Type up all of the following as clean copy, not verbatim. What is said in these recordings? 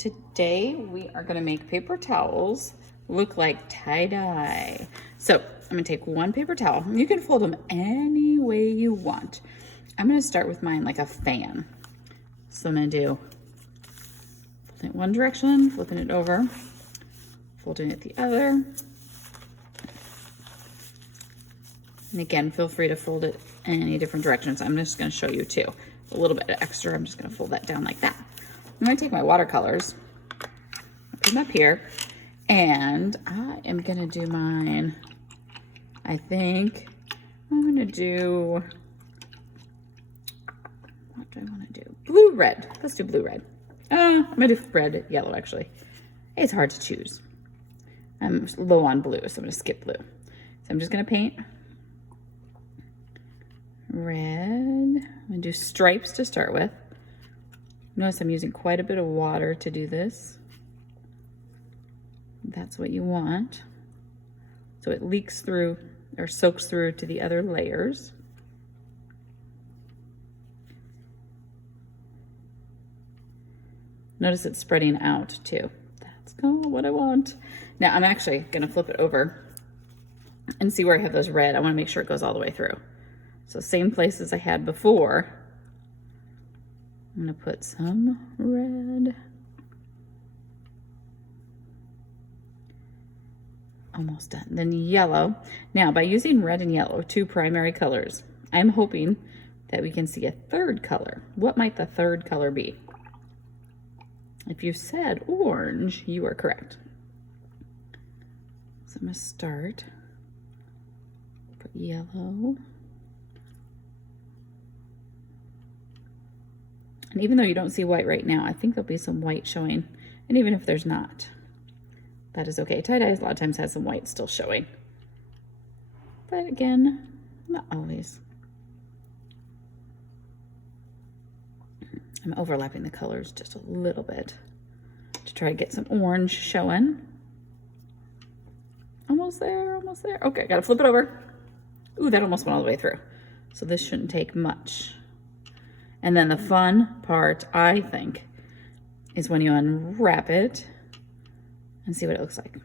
Today we are gonna make paper towels look like tie-dye. So I'm gonna take one paper towel. You can fold them any way you want. I'm gonna start with mine like a fan. So I'm gonna do folding it one direction, flipping it over, folding it the other. And again, feel free to fold it any different directions. I'm just gonna show you too. A little bit extra, I'm just gonna fold that down like that. I'm gonna take my watercolors, put them up here, and I am gonna do mine, I think I'm gonna do, what do I wanna do? Blue, red, let's do blue, red. I'm gonna do red, yellow actually. It's hard to choose. I'm low on blue, so I'm gonna skip blue. So I'm just gonna paint red. I'm gonna do stripes to start with. Notice I'm using quite a bit of water to do this. That's what you want. So it leaks through or soaks through to the other layers. Notice it's spreading out too. That's kind of what I want. Now I'm actually gonna flip it over and see where I have those red. I wanna make sure it goes all the way through. So same place as I had before. I'm gonna put some red. Almost done. Then yellow. Now, by using red and yellow, two primary colors, I'm hoping that we can see a third color. What might the third color be? If you said orange, you are correct. So I'm gonna start, put yellow. And even though you don't see white right now, I think there'll be some white showing. And even if there's not, that is okay. Tie-dye a lot of times has some white still showing. But again, not always. I'm overlapping the colors just a little bit to try to get some orange showing. Almost there, almost there. Okay, gotta flip it over. Ooh, that almost went all the way through. So this shouldn't take much. And then the fun part, I think, is when you unwrap it and see what it looks like.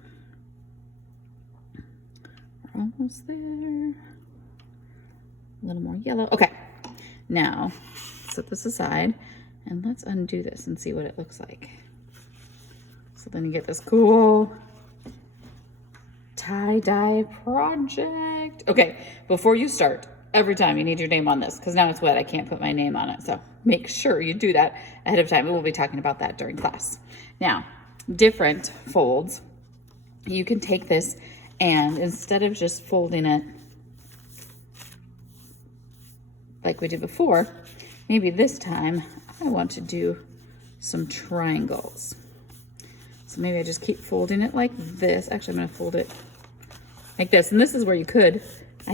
We're almost there. A little more yellow. Okay, now set this aside and let's undo this and see what it looks like. So then you get this cool tie-dye project. Okay, before you start, every time you need your name on this, because now it's wet, I can't put my name on it. So make sure you do that ahead of time. We will be talking about that during class. Now, different folds. You can take this and instead of just folding it like we did before, maybe this time I want to do some triangles. So maybe I just keep folding it like this. Actually, I'm gonna fold it like this. And this is where I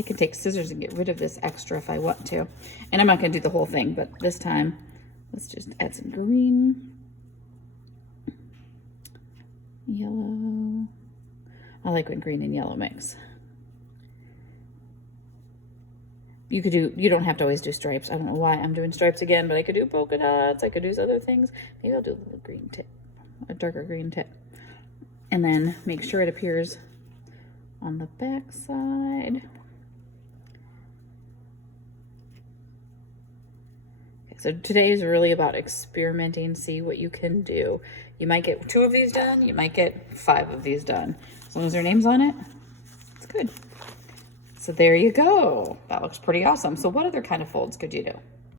can take scissors and get rid of this extra if I want to. And I'm not gonna do the whole thing, but this time, let's just add some green, yellow. I like when green and yellow mix. You don't have to always do stripes. I don't know why I'm doing stripes again, but I could do polka dots. I could do other things. Maybe I'll do a little green tip, a darker green tip. And then make sure it appears on the back side. So today is really about experimenting, see what you can do. You might get 2 of these done, you might get 5 of these done. As long as their name's on it, it's good. So there you go. That looks pretty awesome. So what other kind of folds could you do?